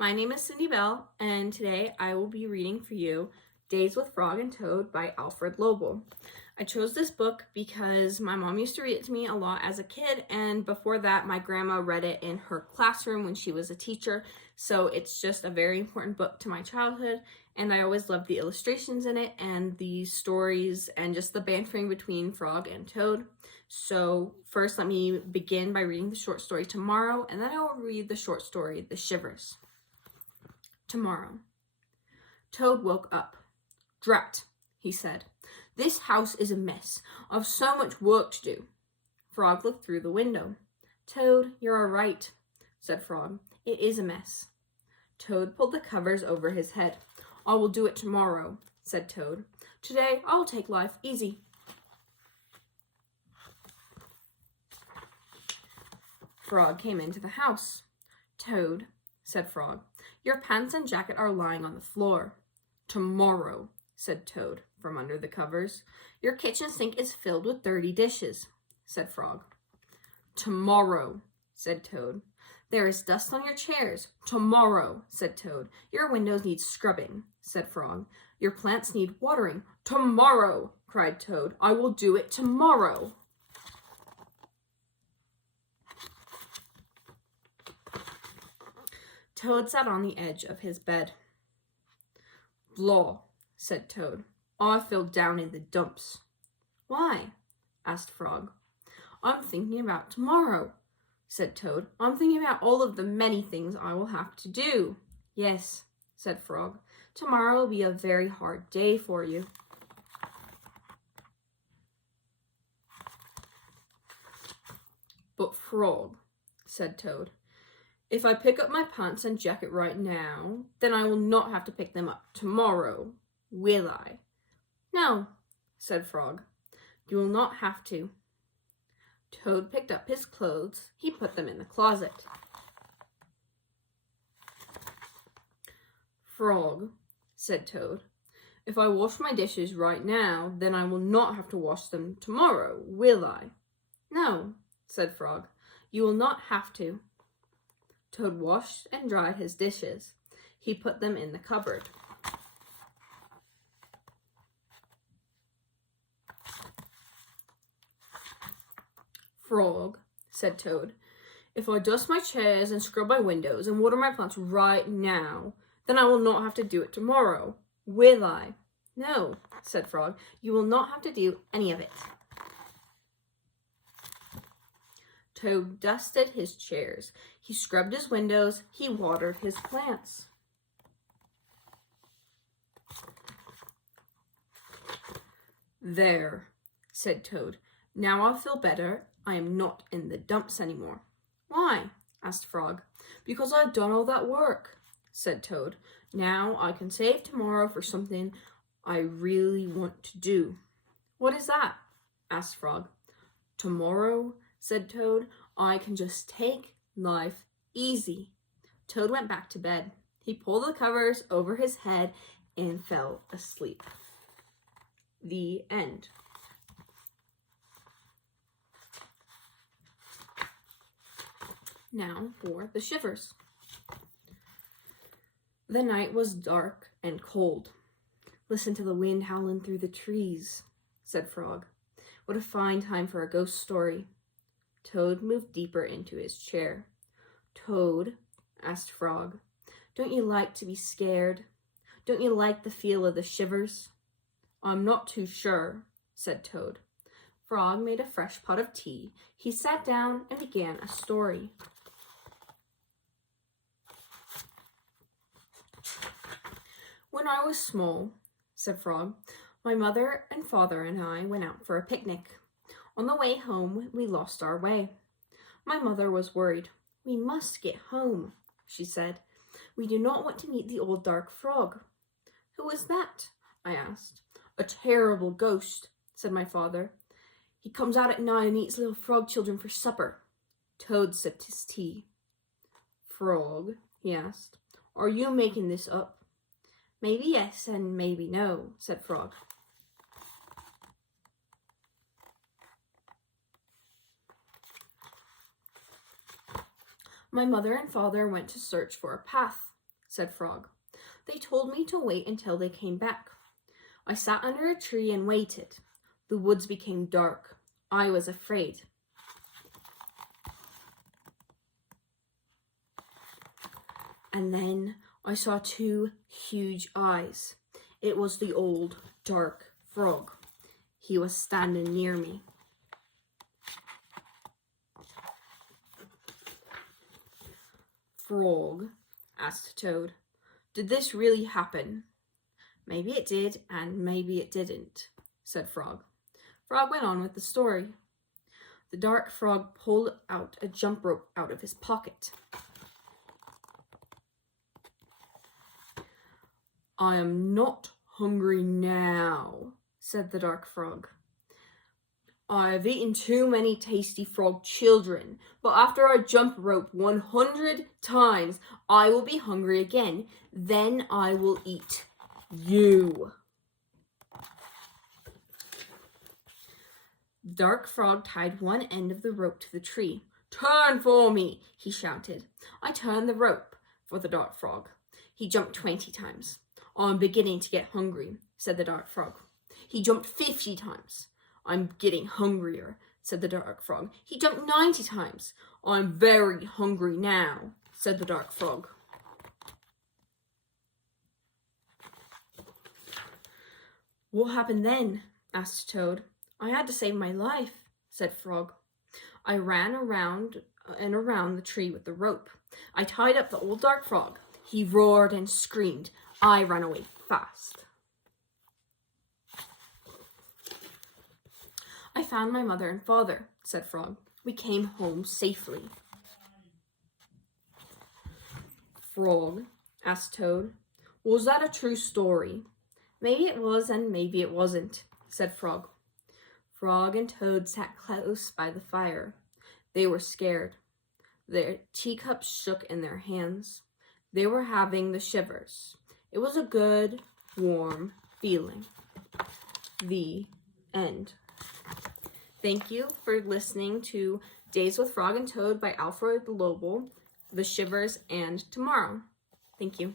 My name is Cindy Bell, and today I will be reading for you Days with Frog and Toad by Alfred Lobel. I chose this book because my mom used to read it to me a lot as a kid, and before that my grandma read it in her classroom when she was a teacher, so it's just a very important book to my childhood, and I always loved the illustrations in it and the stories and just the bantering between Frog and Toad. So first let me begin by reading the short story Tomorrow, and then I will read the short story The Shivers. Tomorrow. Toad woke up. "Drat," he said. "This house is a mess. I've so much work to do." Frog looked through the window. "Toad, you're all right," said Frog. "It is a mess." Toad pulled the covers over his head. "I will do it tomorrow," said Toad. "Today I will take life easy." Frog came into the house. "Toad," said Frog, "your pants and jacket are lying on the floor." "Tomorrow," said Toad from under the covers. "Your kitchen sink is filled with dirty dishes," said Frog. "Tomorrow," said Toad. "There is dust on your chairs." "Tomorrow," said Toad. "Your windows need scrubbing," said Frog. "Your plants need watering." "Tomorrow," cried Toad. "I will do it tomorrow." Toad sat on the edge of his bed. "Blah," said Toad. "I feel down in the dumps." "Why?" asked Frog. "I'm thinking about tomorrow," said Toad. "I'm thinking about all of the many things I will have to do." "Yes," said Frog. "Tomorrow will be a very hard day for you." "But Frog," said Toad, "if I pick up my pants and jacket right now, then I will not have to pick them up tomorrow, will I?" "No," said Frog. "You will not have to." Toad picked up his clothes. He put them in the closet. "Frog," said Toad, "if I wash my dishes right now, then I will not have to wash them tomorrow, will I?" "No," said Frog. "You will not have to." Toad washed and dried his dishes. He put them in the cupboard. "Frog," said Toad, "if I dust my chairs and scrub my windows and water my plants right now, then I will not have to do it tomorrow, will I?" "No," said Frog, "you will not have to do any of it." Toad dusted his chairs. He scrubbed his windows. He watered his plants. "There," said Toad. "Now I feel better. I am not in the dumps anymore." "Why?" asked Frog. "Because I've done all that work," said Toad. "Now I can save tomorrow for something I really want to do." "What is that?" asked Frog. "Tomorrow," said Toad, "I can just take life easy." Toad went back to bed. He pulled the covers over his head and fell asleep. The end. Now for the shivers. The night was dark and cold. "Listen to the wind howling through the trees," said Frog. "What a fine time for a ghost story." Toad moved deeper into his chair. "Toad," asked Frog, "don't you like to be scared? Don't you like the feel of the shivers?" "I'm not too sure," said Toad. Frog made a fresh pot of tea. He sat down and began a story. "When I was small," said Frog, "my mother and father and I went out for a picnic. On the way home, we lost our way. My mother was worried. 'We must get home,' she said. 'We do not want to meet the old dark frog.' 'Who is that?' I asked. 'A terrible ghost,' said my father. 'He comes out at night and eats little frog children for supper.'" Toad sipped his tea. "Frog," he asked, "are you making this up?" "Maybe yes and maybe no," said Frog. My mother and father went to search for a path. said Frog. "They told me to wait until they came back. I sat under a tree and waited. The woods became dark. I was afraid. And then I saw two huge eyes. It was the old, dark frog. He was standing near me. Frog, asked Toad, did this really happen? Maybe it did, and maybe it didn't, said Frog. Frog went on with the story. The dark frog pulled out a jump rope out of his pocket. I am not hungry now, said the dark frog. I have eaten too many tasty frog children, but after I jump rope 100 times, I will be hungry again. Then I will eat you. The dark frog tied one end of the rope to the tree. Turn for me, he shouted. I turned the rope for the dark frog. He jumped 20 times. I'm beginning to get hungry, said the dark frog. He jumped 50 times. I'm getting hungrier, said the dark frog. He jumped 90 times. I'm very hungry now, said the dark frog. What happened then? Asked Toad. I had to save my life, said Frog. I ran around and around the tree with the rope. I tied up the old dark frog. He roared and screamed. I ran away fast. I found my mother and father, said Frog. We came home safely. Frog, asked Toad, was that a true story? Maybe it was and maybe it wasn't, said Frog. Frog and Toad sat close by the fire. They were scared. Their teacups shook in their hands. They were having the shivers. It was a good, warm feeling. The end. Thank you for listening to Days with Frog and Toad by Alfred Lobel, The Shivers, and Tomorrow. Thank you.